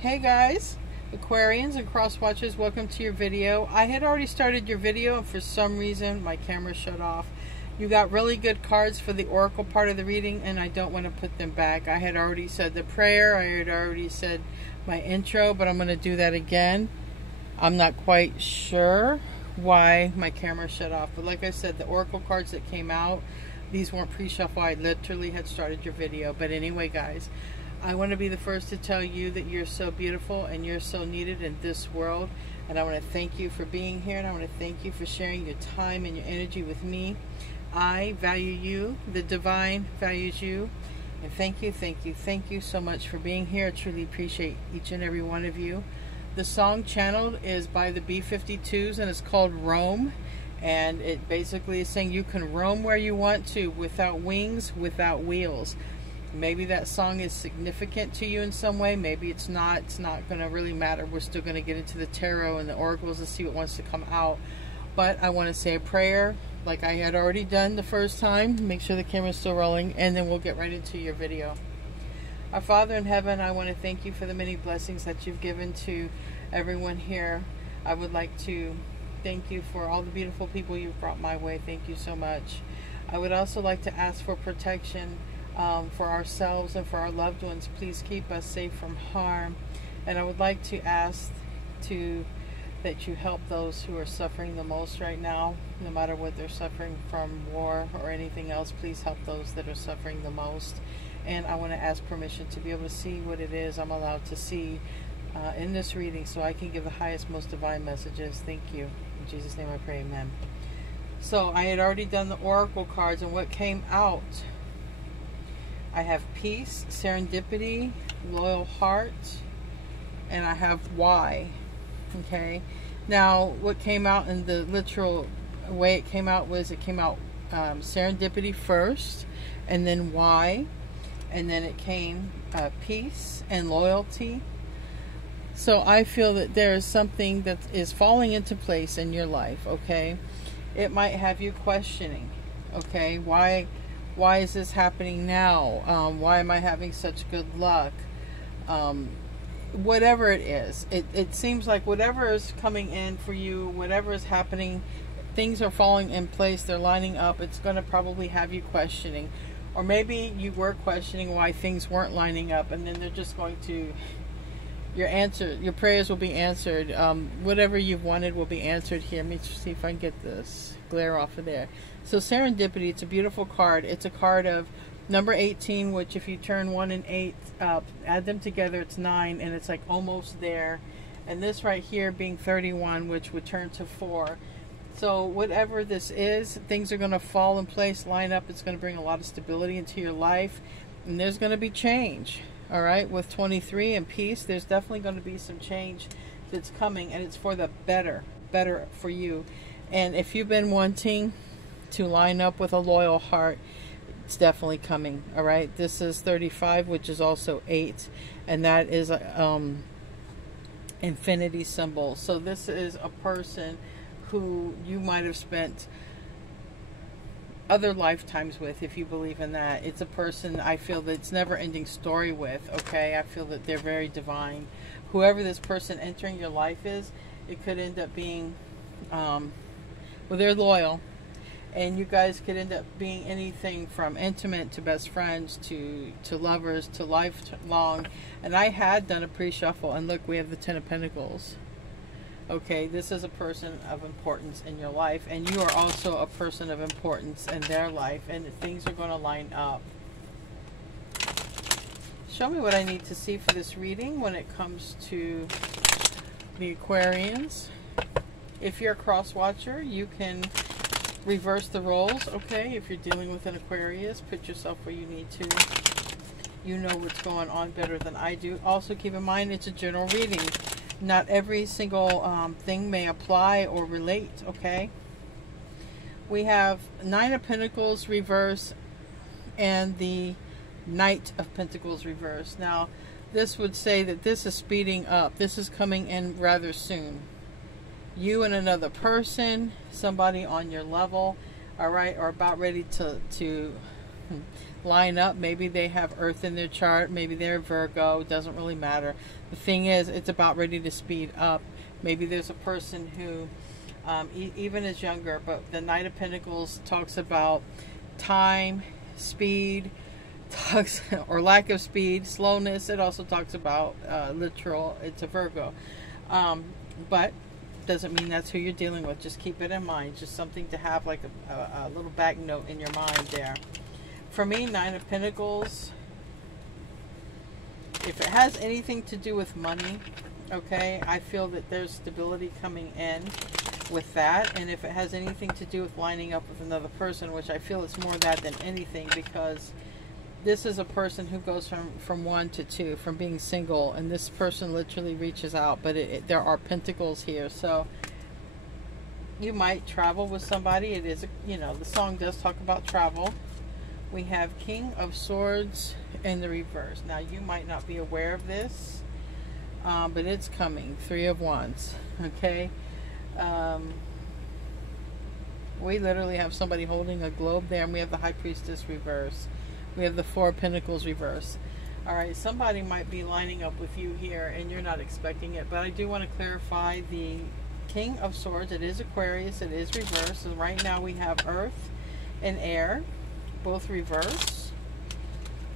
Hey guys, Aquarians and cross watchers, welcome to your video. I had already started your video and for some reason my camera shut off. You got really good cards for the oracle part of the reading and I don't want to put them back. I had already said the prayer, I had already said my intro, but I'm going to do that again. I'm not quite sure why my camera shut off, but like I said, the oracle cards that came out, these weren't pre-shuffle. I literally had started your video. But anyway guys, I want to be the first to tell you that you're so beautiful and you're so needed in this world. And I want to thank you for being here, and I want to thank you for sharing your time and your energy with me. I value you. The divine values you. And thank you so much for being here. I truly appreciate each and every one of you. The song channeled is by the B-52s and it's called Roam. And it basically is saying you can roam where you want to, without wings, without wheels. Maybe that song is significant to you in some way. Maybe it's not. It's not going to really matter. We're still going to get into the tarot and the oracles and see what wants to come out. But I want to say a prayer like I had already done the first time. Make sure the camera's still rolling, and then we'll get right into your video. Our Father in heaven, I want to thank you for the many blessings that you've given to everyone here. I would like to thank you for all the beautiful people you've brought my way. Thank you so much. I would also like to ask for protection for ourselves and for our loved ones. Please keep us safe from harm. And I would like to ask that you help those who are suffering the most right now, no matter what they're suffering from, war or anything else. Please help those that are suffering the most. And I want to ask permission to be able to see what it is I'm allowed to see in this reading, so I can give the highest, most divine messages. Thank you. In Jesus' name I pray, amen. So I had already done the oracle cards, and what came out, I have peace, serendipity, loyal heart, and I have why. Okay, now what came out in the literal way it came out was, it came out serendipity first, and then why, and then it came peace and loyalty. So I feel that there is something that is falling into place in your life. Okay, it might have you questioning, okay, why is this happening now? Why am I having such good luck? Whatever it is, it seems like whatever is coming in for you, whatever is happening, things are falling in place, they're lining up. It's going to probably have you questioning, or maybe you were questioning why things weren't lining up, and then they're just going to, your prayers will be answered. Whatever you've wanted will be answered here. Let me see if I can get this glare off of there. So serendipity, it's a beautiful card. It's a card of number 18, which if you turn 1 and 8 add them together, it's 9, and it's like almost there. And this right here being 31, which would turn to 4. So whatever this is, things are going to fall in place, line up. It's going to bring a lot of stability into your life, and there's going to be change. All right, with 23 and peace, there's definitely going to be some change that's coming, and it's for the better for you. And if you've been wanting to line up with a loyal heart, it's definitely coming. All right, this is 35, which is also 8, and that is infinity symbol. So this is a person who you might have spent other lifetimes with, if you believe in that. It's a person I feel that it's never ending story with. Okay, I feel that they're very divine. Whoever this person entering your life is, it could end up being well, they're loyal, and you guys could end up being anything from intimate to best friends to lovers to lifelong. And I had done a pre-shuffle, and look, we have the 10 of Pentacles. Okay, this is a person of importance in your life, and you are also a person of importance in their life, and things are going to line up. Show me what I need to see for this reading when it comes to the Aquarians. If you're a cross watcher, you can reverse the roles. Okay, if you're dealing with an Aquarius, put yourself where you need to. You know what's going on better than I do. Also keep in mind, it's a general reading. Not every single thing may apply or relate. Okay, we have 9 of Pentacles reverse and the Knight of Pentacles reverse. Now this would say that this is speeding up. This is coming in rather soon. You and another person, somebody on your level, all right, are about ready to line up. Maybe they have Earth in their chart. Maybe they're Virgo. It doesn't really matter. The thing is, it's about ready to speed up. Maybe there's a person who even is younger, but the Knight of Pentacles talks about time, speed, talks or lack of speed, slowness. It also talks about literal. It's a Virgo, but doesn't mean that's who you're dealing with. Just keep it in mind. Just something to have like a little back note in your mind there. For me, Nine of Pentacles, if it has anything to do with money, okay, I feel that there's stability coming in with that. And if it has anything to do with lining up with another person, which I feel it's more that than anything, because this is a person who goes from 1 to 2, from being single, and this person literally reaches out. But there are pentacles here, so you might travel with somebody. It is, you know, the song does talk about travel. We have King of Swords in the reverse. Now, you might not be aware of this, but it's coming. 3 of Wands, okay? We literally have somebody holding a globe there, and we have the High Priestess reverse. We have the 4 of Pentacles reverse. All right, somebody might be lining up with you here, and you're not expecting it. But I do want to clarify the King of Swords. It is Aquarius. It is reverse. And right now we have Earth and Air, both reverse.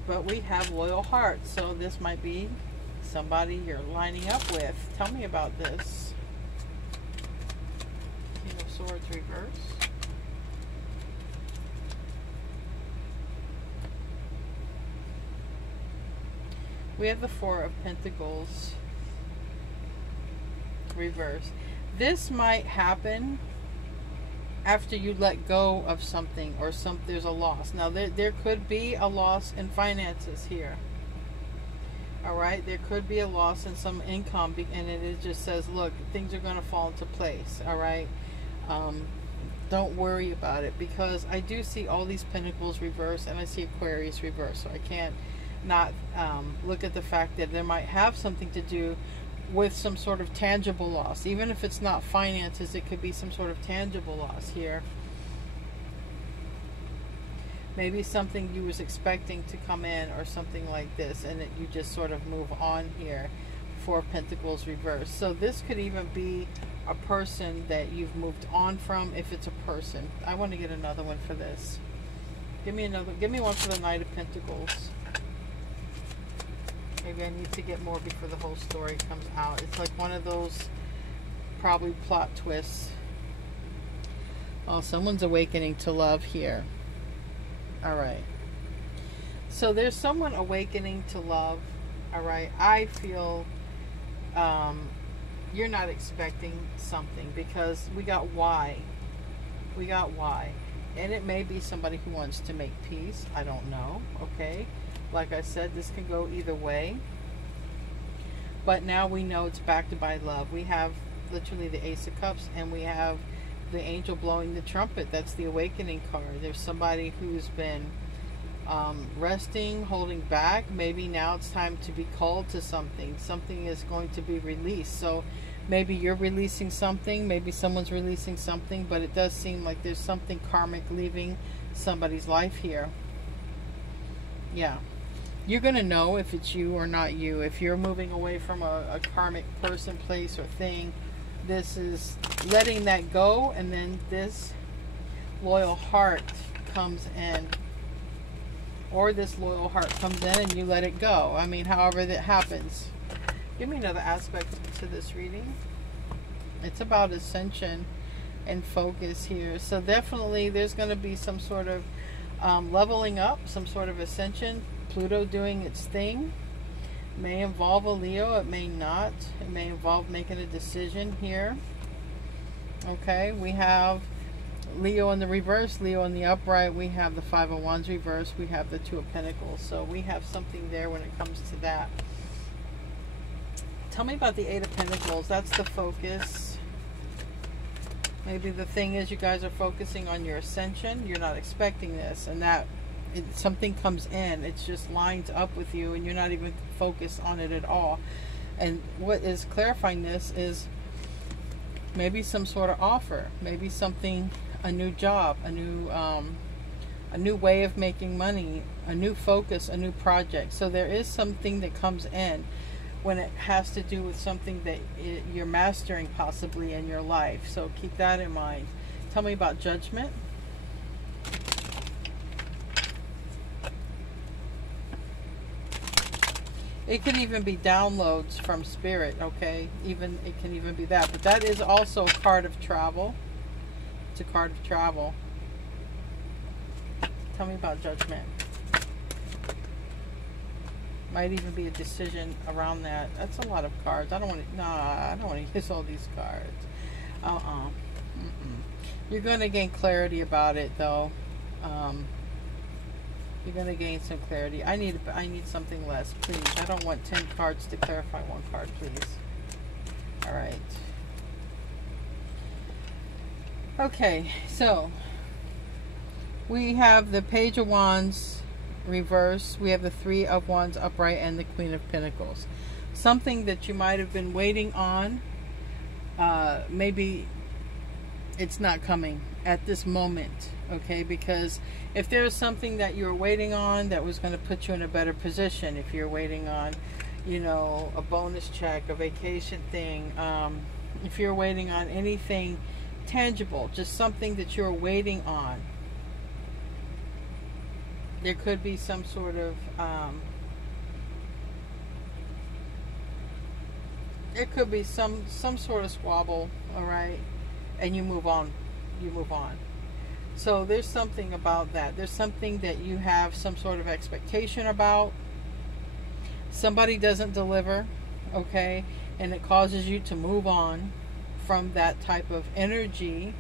But we have Loyal Heart. So this might be somebody you're lining up with. Tell me about this. King of Swords reverse. We have the 4 of Pentacles reverse. This might happen after you let go of something, or there's a loss. Now there could be a loss in finances here. All right, there could be a loss in some income, and it just says, look, things are going to fall into place. All right, don't worry about it, because I do see all these Pentacles reverse, and I see Aquarius reverse, so I can't not look at the fact that there might have something to do with some sort of tangible loss. Even if it's not finances, it could be some sort of tangible loss here. Maybe something you was expecting to come in, or something like this, and that you just sort of move on here. 4 of Pentacles reverse. So this could even be a person that you've moved on from, if it's a person. I want to get another one for this. Give me one for the Knight of Pentacles. Maybe I need to get more before the whole story comes out. It's like one of those probably plot twists. Oh, someone's awakening to love here. All right. So there's someone awakening to love. All right. I feel you're not expecting something, because we got why. We got why. And it may be somebody who wants to make peace. I don't know. Okay. Like I said, this can go either way. But now we know it's backed by love. We have literally the Ace of Cups, and we have the angel blowing the trumpet. That's the awakening card. There's somebody who's been resting, holding back. Maybe now it's time to be called to something. Something is going to be released. So maybe you're releasing something. Maybe someone's releasing something. But it does seem like there's something karmic leaving somebody's life here. Yeah. You're going to know if it's you or not you. If you're moving away from a karmic person, place, or thing, this is letting that go, and then this loyal heart comes in. Or this loyal heart comes in and you let it go. I mean, however that happens. Give me another aspect to this reading. It's about ascension and focus here. So definitely there's going to be some sort of leveling up, some sort of ascension. Pluto doing its thing. It may involve a Leo, it may not. It may involve making a decision here. Okay, we have Leo in the reverse, Leo in the upright. We have the 5 of Wands reverse. We have the 2 of Pentacles. So we have something there when it comes to that. Tell me about the 8 of Pentacles. That's the focus. Maybe the thing is, you guys are focusing on your ascension. You're not expecting this, and that something comes in, it just lines up with you, and you're not even focused on it at all. And what is clarifying this is maybe some sort of offer, maybe something, a new job, a new a new way of making money, a new focus, a new project. So there is something that comes in when it has to do with something that you're mastering possibly in your life. So keep that in mind. Tell me about judgment. It could even be downloads from spirit, okay? It can even be that. But that is also a card of travel. It's a card of travel. Tell me about judgment. Might even be a decision around that. That's a lot of cards. I don't want to use all these cards. You're going to gain clarity about it, though. You're going to gain some clarity. I need something less, please. I don't want 10 cards to clarify one card, please. All right. Okay, so we have the Page of Wands reverse. We have the Three of Wands upright and the Queen of Pentacles. Something that you might have been waiting on. Maybe it's not coming at this moment, okay? Because if there's something that you're waiting on that was going to put you in a better position, if you're waiting on, you know, a bonus check, a vacation thing, if you're waiting on anything tangible, just something that you're waiting on, there could be some sort of it could be some sort of squabble, all right, and you move on. So there's something about that. There's something that you have some sort of expectation about. Somebody doesn't deliver, okay, and it causes you to move on from that type of energy.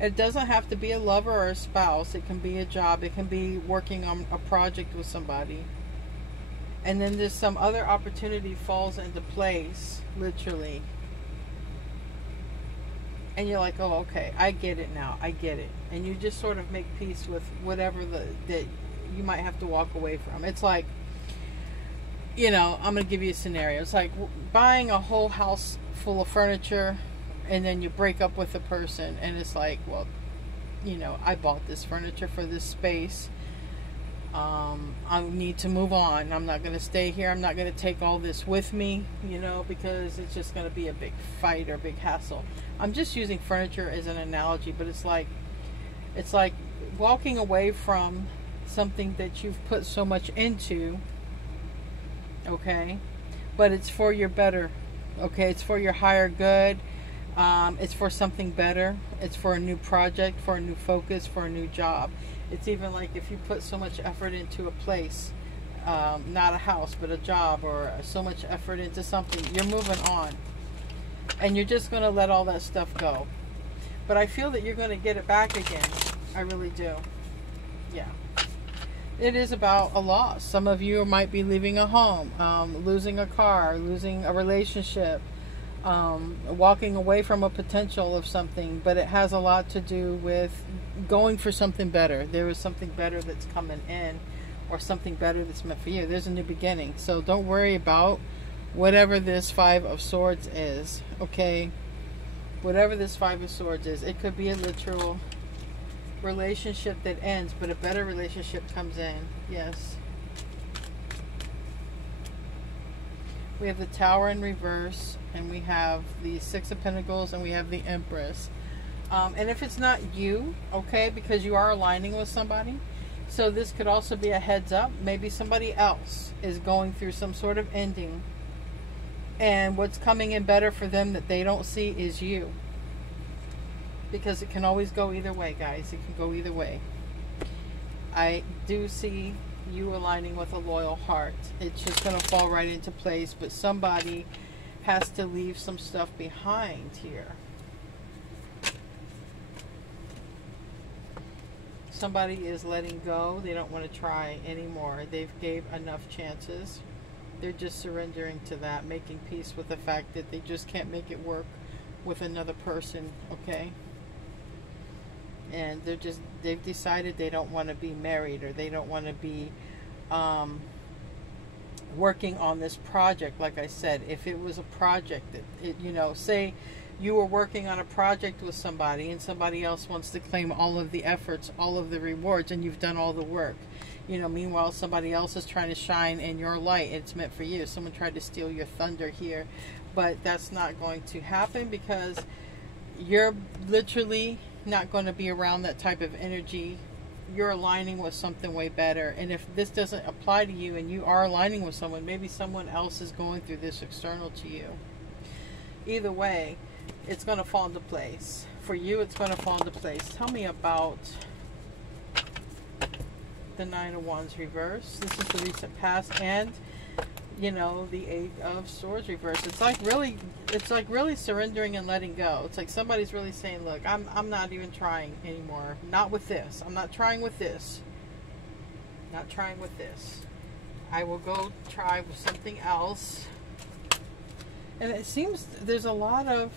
It doesn't have to be a lover or a spouse. It can be a job. It can be working on a project with somebody. And then there's some other opportunity falls into place, literally. And you're like, oh, okay, I get it now. I get it. And you just sort of make peace with whatever that you might have to walk away from. It's like, you know, I'm going to give you a scenario. It's like buying a whole house full of furniture and then you break up with a person and it's like, well, you know, I bought this furniture for this space. I need to move on. I'm not going to stay here. I'm not going to take all this with me, you know, because it's just going to be a big fight or big hassle. I'm just using furniture as an analogy, but it's like walking away from something that you've put so much into, okay, but it's for your better, okay, it's for your higher good, it's for something better, it's for a new project, for a new focus, for a new job. It's even like if you put so much effort into a place, not a house, but a job, or so much effort into something, you're moving on. And you're just going to let all that stuff go. But I feel that you're going to get it back again. I really do. Yeah. It is about a loss. Some of you might be leaving a home, losing a car, losing a relationship, walking away from a potential of something. But it has a lot to do with going for something better. There is something better that's coming in, or something better that's meant for you. There's a new beginning. So don't worry about whatever this Five of Swords is, okay? Whatever this Five of Swords is. It could be a literal relationship that ends, but a better relationship comes in. Yes. We have the Tower in reverse, and we have the Six of Pentacles, and we have the Empress. And if it's not you, okay, because you are aligning with somebody, so this could also be a heads up. Maybe somebody else is going through some sort of ending, and what's coming in better for them that they don't see is you. Because it can always go either way, guys. It can go either way. I do see you aligning with a loyal heart. It's just going to fall right into place, but somebody has to leave some stuff behind here. Somebody is letting go. They don't want to try anymore. They've gave enough chances. They're just surrendering to that, making peace with the fact that they just can't make it work with another person, okay? And they've decided they don't want to be married, or they don't want to be working on this project. Like I said, if it was a project that, you know, say you were working on a project with somebody and somebody else wants to claim all of the efforts, all of the rewards, and you've done all the work. You know, meanwhile, somebody else is trying to shine in your light. It's meant for you. Someone tried to steal your thunder here, but that's not going to happen because you're literally not going to be around that type of energy. You're aligning with something way better. And if this doesn't apply to you and you are aligning with someone, maybe someone else is going through this external to you. Either way, it's going to fall into place. For you, it's going to fall into place. Tell me about the Nine of Wands reverse. This is the recent past, and you know, the Eight of Swords reverse. It's like really surrendering and letting go. It's like somebody's really saying, look, I'm not even trying anymore. Not with this. I'm not trying with this. Not trying with this. I will go try with something else. And it seems there's a lot of,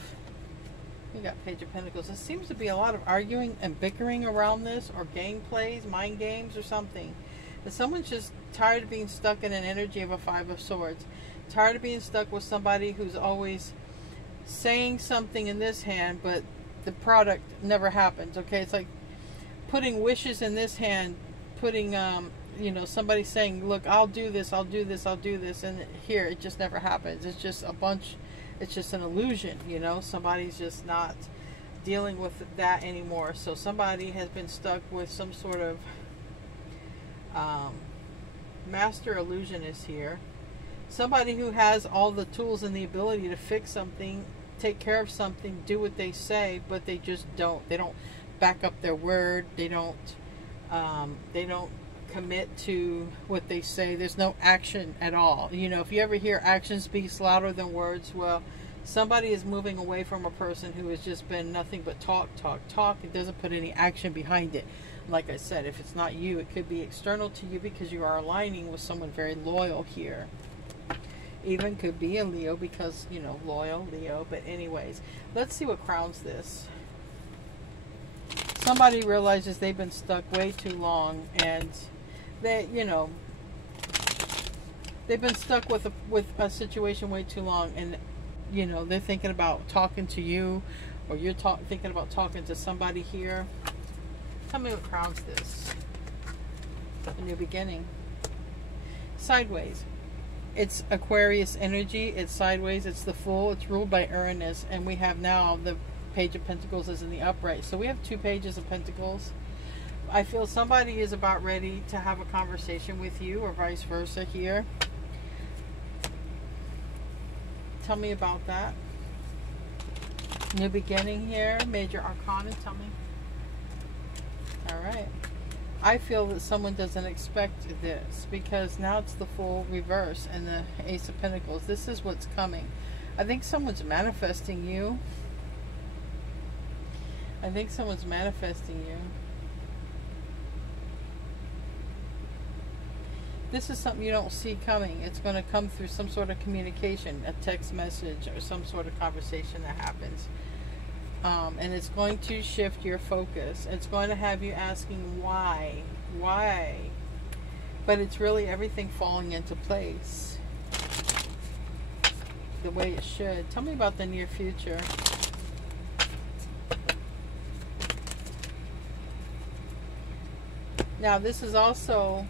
you got Page of Pentacles. There seems to be a lot of arguing and bickering around this, or game plays, mind games or something. And someone's just tired of being stuck in an energy of a Five of Swords. Tired of being stuck with somebody who's always saying something in this hand, but the product never happens. Okay, it's like putting wishes in this hand, putting, you know, somebody saying, look, I'll do this, I'll do this, I'll do this, and here it just never happens. It's just a bunch, it's just an illusion, you know. Somebody's just not dealing with that anymore. So somebody has been stuck with some sort of master illusionist here. Somebody who has all the tools and the ability to fix something, take care of something, do what they say, but they just don't. They don't back up their word. They don't commit to what they say. There's no action at all. You know, if you ever hear action speaks louder than words, well, somebody is moving away from a person who has just been nothing but talk, talk, talk. It doesn't put any action behind it. Like I said, if it's not you, it could be external to you because you are aligning with someone very loyal here. Even could be a Leo because, you know, loyal, Leo. But anyways, let's see what crowns this. Somebody realizes they've been stuck way too long, and they, you know, they've been stuck with a situation way too long, and you know, they're thinking about talking to you, or you're thinking about talking to somebody here. Tell me what crowns this. A new beginning. Sideways. It's Aquarius energy. It's sideways. It's the Fool. It's ruled by Uranus, and we have now the Page of Pentacles is in the upright. So we have two pages of Pentacles. I feel somebody is about ready to have a conversation with you, or vice versa here. Tell me about that. New beginning here. Major Arcana. Tell me. All right. I feel that someone doesn't expect this because now it's the Fool reverse and the Ace of Pentacles. This is what's coming. I think someone's manifesting you. I think someone's manifesting you. This is something you don't see coming. It's going to come through some sort of communication, a text message or some sort of conversation that happens. And it's going to shift your focus. It's going to have you asking why? Why? But it's really everything falling into place the way it should. Tell me about the near future. Now this is also,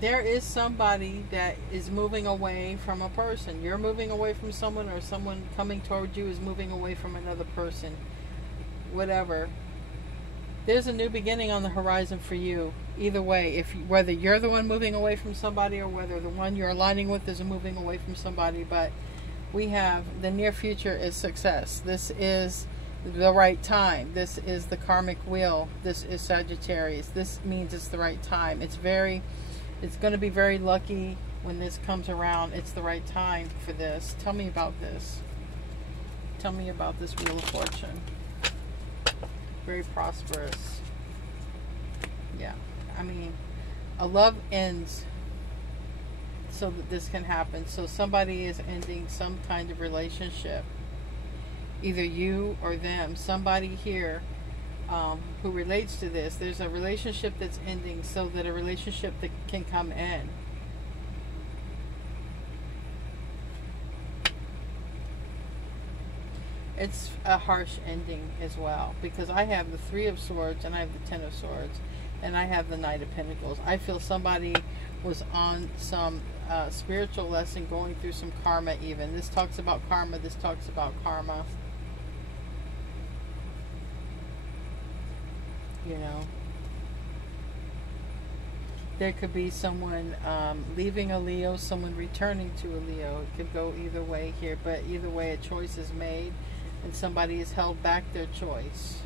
there is somebody that is moving away from a person. You're moving away from someone, or someone coming toward you is moving away from another person. Whatever. There's a new beginning on the horizon for you. Either way, whether you're the one moving away from somebody or whether the one you're aligning with is moving away from somebody. But we have the near future is success. This is the right time. This is the karmic wheel. This is Sagittarius. This means it's the right time. It's going to be very lucky when this comes around. It's the right time for this. Tell me about this. Tell me about this Wheel of Fortune. Very prosperous. Yeah. I mean, a love ends so that this can happen. So somebody is ending some kind of relationship. Either you or them. Somebody here who relates to this. There's a relationship that's ending so that a relationship that can come in. it's a harsh ending as well, because I have the Three of Swords and I have the Ten of Swords and I have the Knight of Pentacles. I feel somebody was on some spiritual lesson, going through some karma even. This talks about karma. This talks about karma. You know, there could be someone leaving a Leo, someone returning to a Leo. It could go either way here, but either way a choice is made and somebody has held back their choice.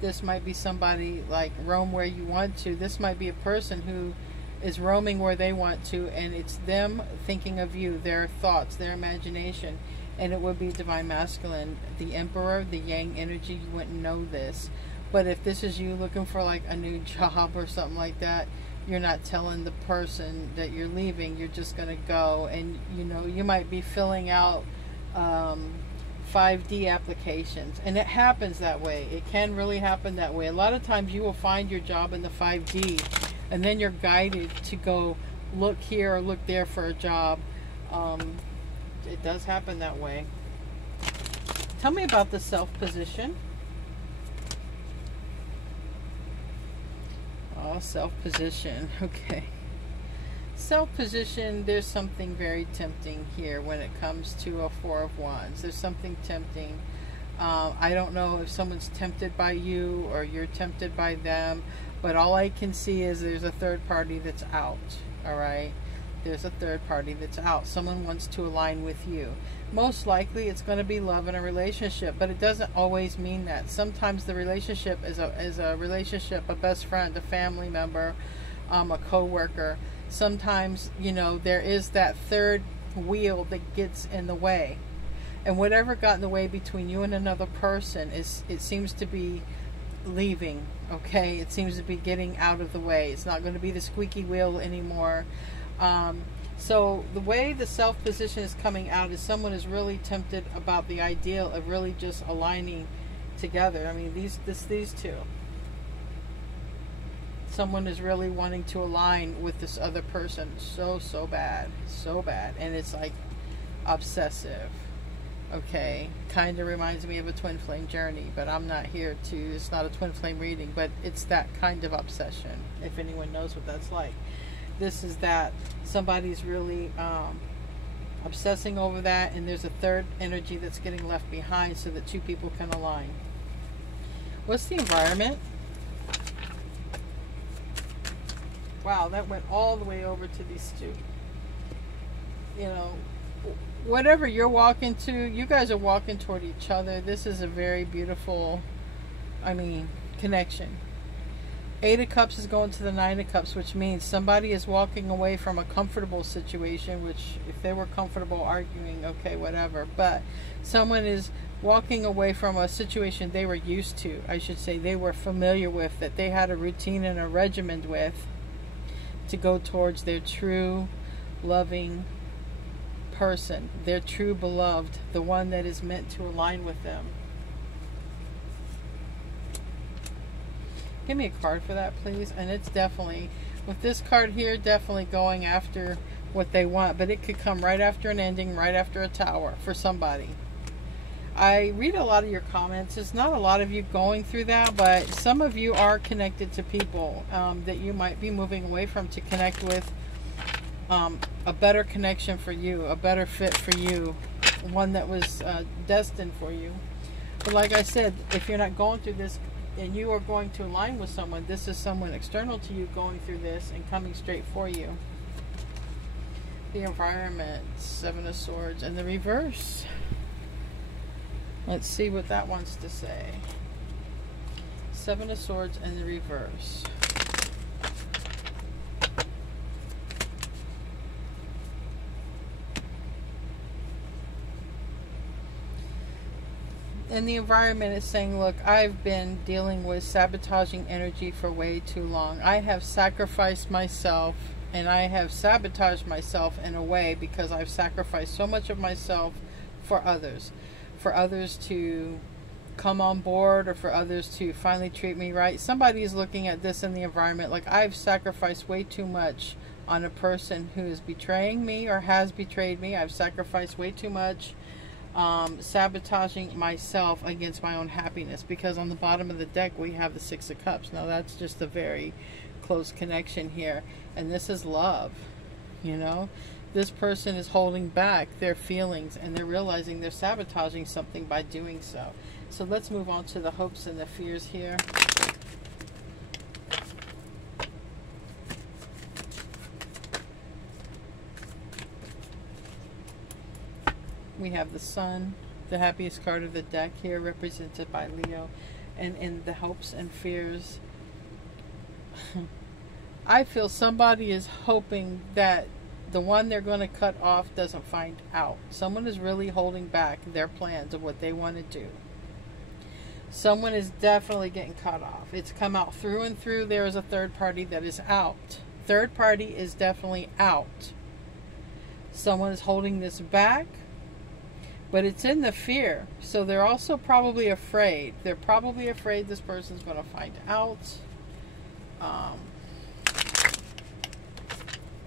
This might be somebody like roam where you want to. This might be a person who is roaming where they want to, and it's them thinking of you, their thoughts, their imagination. And it would be Divine Masculine, the Emperor, the Yang energy. You wouldn't know this. But if this is you looking for like a new job or something like that, you're not telling the person that you're leaving. You're just going to go, and you know, you might be filling out 5D applications, and it happens that way. It can really happen that way. A lot of times you will find your job in the 5D, and then you're guided to go look here or look there for a job. It does happen that way. Tell me about the self position. Oh, self position. Okay. Self position, there's something very tempting here when it comes to a Four of Wands. There's something tempting. I don't know if someone's tempted by you or you're tempted by them, but all I can see is there's a third party that's out. All right. There's a third party that's out. Someone wants to align with you. Most likely it's going to be love in a relationship, but it doesn't always mean that. Sometimes the relationship is a relationship, a best friend, a family member, a co-worker. Sometimes, you know, there is that third wheel that gets in the way. And whatever got in the way between you and another person, it seems to be leaving, okay? It seems to be getting out of the way. It's not going to be the squeaky wheel anymore. So the way the self position is coming out is someone is really tempted about the ideal of really just aligning together. I mean, these two. Someone is really wanting to align with this other person so bad, and it's like obsessive. Okay, kind of reminds me of a twin flame journey, but I'm not here to, it's not a twin flame reading, but it's that kind of obsession, if anyone knows what that's like. This is that somebody's really obsessing over that, and there's a third energy that's getting left behind so that two people can align. What's the environment? Wow, that went all the way over to these two. You know, whatever you're walking to, you guys are walking toward each other. This is a very beautiful, I mean, connection. Eight of Cups is going to the Nine of Cups, which means somebody is walking away from a comfortable situation, which if they were comfortable arguing, okay, whatever. But someone is walking away from a situation they were used to, I should say, they were familiar with, that they had a routine and a regimen with, to go towards their true loving person, their true beloved, the one that is meant to align with them. Give me a card for that, please. And it's definitely, with this card here, definitely going after what they want, but it could come right after an ending, right after a tower for somebody. I read a lot of your comments. There's not a lot of you going through that, but some of you are connected to people that you might be moving away from to connect with a better connection for you, a better fit for you, one that was destined for you. But like I said, if you're not going through this and you are going to align with someone, this is someone external to you going through this and coming straight for you. The environment, Seven of Swords, and the reverse. Let's see what that wants to say. Seven of Swords and the reverse. And the environment is saying, look, I've been dealing with sabotaging energy for way too long. I have sacrificed myself, and I have sabotaged myself in a way because I've sacrificed so much of myself for others to come on board, or for others to finally treat me right. Somebody is looking at this in the environment like, I've sacrificed way too much on a person who is betraying me or has betrayed me. I've sacrificed way too much sabotaging myself against my own happiness, because on the bottom of the deck we have the Six of Cups. Now that's just a very close connection here, and this is love. You know, this person is holding back their feelings, and they're realizing they're sabotaging something by doing so. So let's move on to the hopes and the fears here. We have the Sun, the happiest card of the deck here, represented by Leo. And in the hopes and fears, I feel somebody is hoping that the one they're going to cut off doesn't find out. Someone is really holding back their plans of what they want to do. Someone is definitely getting cut off. It's come out through and through. There is a third party that is out. Third party is definitely out. Someone is holding this back, but it's in the fear. So they're also probably afraid. They're probably afraid this person's going to find out.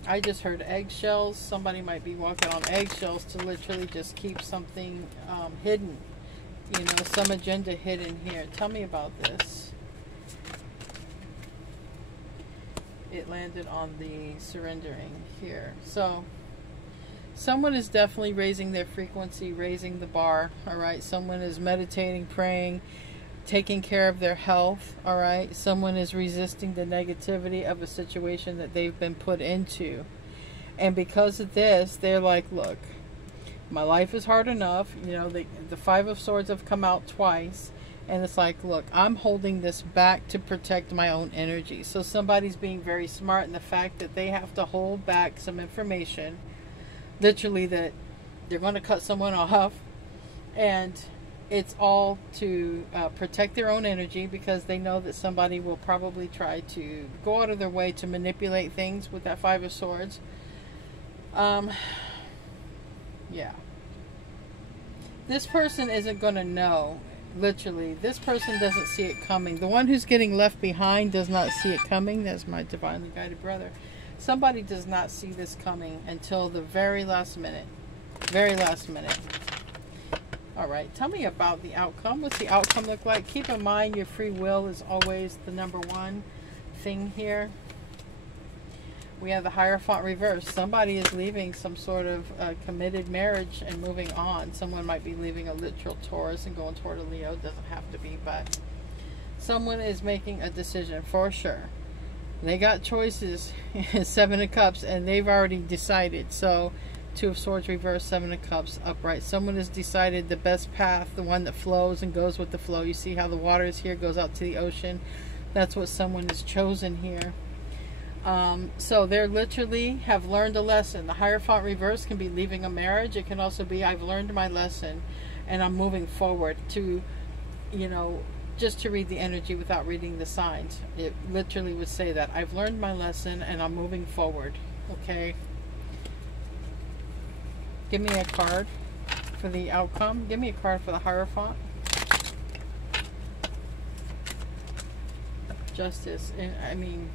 I just heard eggshells. Somebody might be walking on eggshells to literally just keep something hidden. You know, some agenda hidden here. Tell me about this. It landed on the surrendering here. So someone is definitely raising their frequency, raising the bar. All right. Someone is meditating, praying, taking care of their health. All right. Someone is resisting the negativity of a situation that they've been put into. And because of this, they're like, look, my life is hard enough. You know, the Five of Swords have come out twice. And it's like, look, I'm holding this back to protect my own energy. So somebody's being very smart in the fact that they have to hold back some information. Literally that they're going to cut someone off. And it's all to protect their own energy, because they know that somebody will probably try to go out of their way to manipulate things with that Five of Swords. Yeah. This person isn't going to know. Literally, this person doesn't see it coming. The one who's getting left behind does not see it coming. That's my divinely guided brother. Somebody does not see this coming until the very last minute. Very last minute. Alright, tell me about the outcome. What's the outcome look like? Keep in mind your free will is always the number one thing here. We have the Hierophant reverse. Somebody is leaving some sort of committed marriage and moving on. Someone might be leaving a literal Taurus and going toward a Leo. Doesn't have to be, but someone is making a decision for sure. They got choices, Seven of Cups, and they've already decided. So Two of Swords reverse, Seven of Cups upright. Someone has decided the best path, the one that flows and goes with the flow. You see how the water is here, goes out to the ocean. That's what someone has chosen here. So they're literally have learned a lesson. The Hierophant reverse can be leaving a marriage. It can also be, I've learned my lesson and I'm moving forward. To, you know, just to read the energy without reading the signs, it literally would say that I've learned my lesson and I'm moving forward. Okay. Give me a card for the outcome. Give me a card for the Hierophant. Justice. And I mean,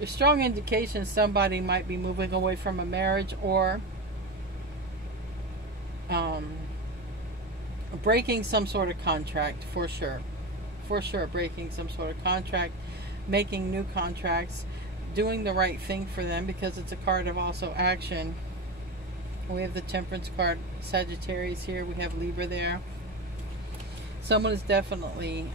a strong indication somebody might be moving away from a marriage, or breaking some sort of contract, for sure. For sure, breaking some sort of contract, making new contracts, doing the right thing for them, because it's a card of also action. We have the Temperance card, Sagittarius here. We have Libra there. Someone is definitely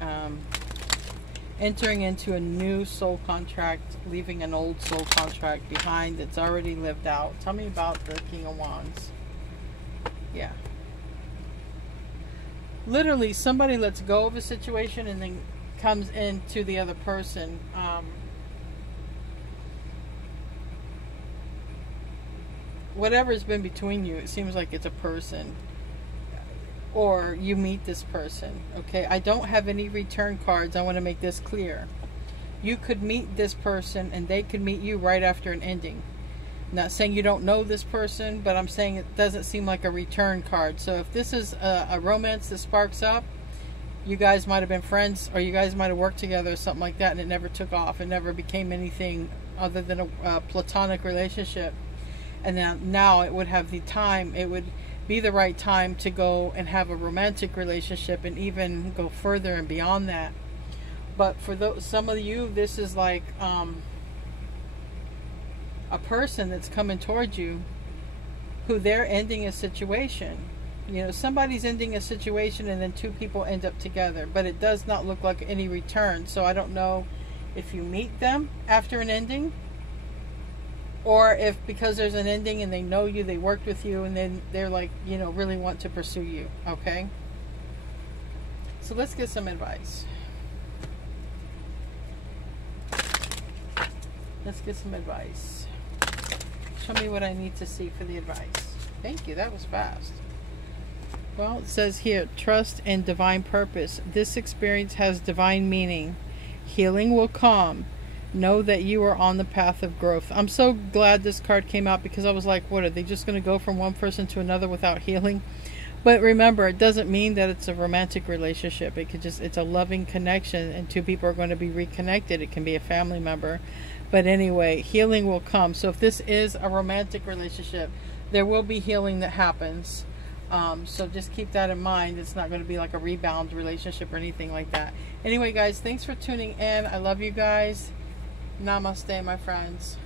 entering into a new soul contract, leaving an old soul contract behind that's already lived out. Tell me about the King of Wands. Yeah. Literally, somebody lets go of a situation and then comes into the other person. Whatever's been between you, it seems like it's a person. Or you meet this person. Okay, I don't have any return cards. I want to make this clear. You could meet this person and they could meet you right after an ending. I'm not saying you don't know this person, but I'm saying it doesn't seem like a return card. So if this is a romance that sparks up, you guys might have been friends, or you guys might have worked together or something like that, and it never took off. It never became anything other than a platonic relationship. And now it would have the time, it would be the right time to go and have a romantic relationship and even go further and beyond that. But for some of you, this is like a person that's coming towards you who they're ending a situation. You know, somebody's ending a situation and then two people end up together, but it does not look like any return. So I don't know if you meet them after an ending, or if because there's an ending and they know you, they worked with you, and then they're like, you know, really want to pursue you. Okay, so let's get some advice. Let's get some advice. Show me what I need to see for the advice. Thank you, that was fast. Well, it says here, trust and divine purpose. This experience has divine meaning. Healing will come. Know that you are on the path of growth. I'm so glad this card came out, because I was like, what, are they just going to go from one person to another without healing? But remember, it doesn't mean that it's a romantic relationship. It could just, it's a loving connection, and two people are going to be reconnected. It can be a family member. But anyway, healing will come. So if this is a romantic relationship, there will be healing that happens. So just keep that in mind. It's not going to be like a rebound relationship or anything like that. Anyway, guys, thanks for tuning in. I love you guys. Namaste, my friends.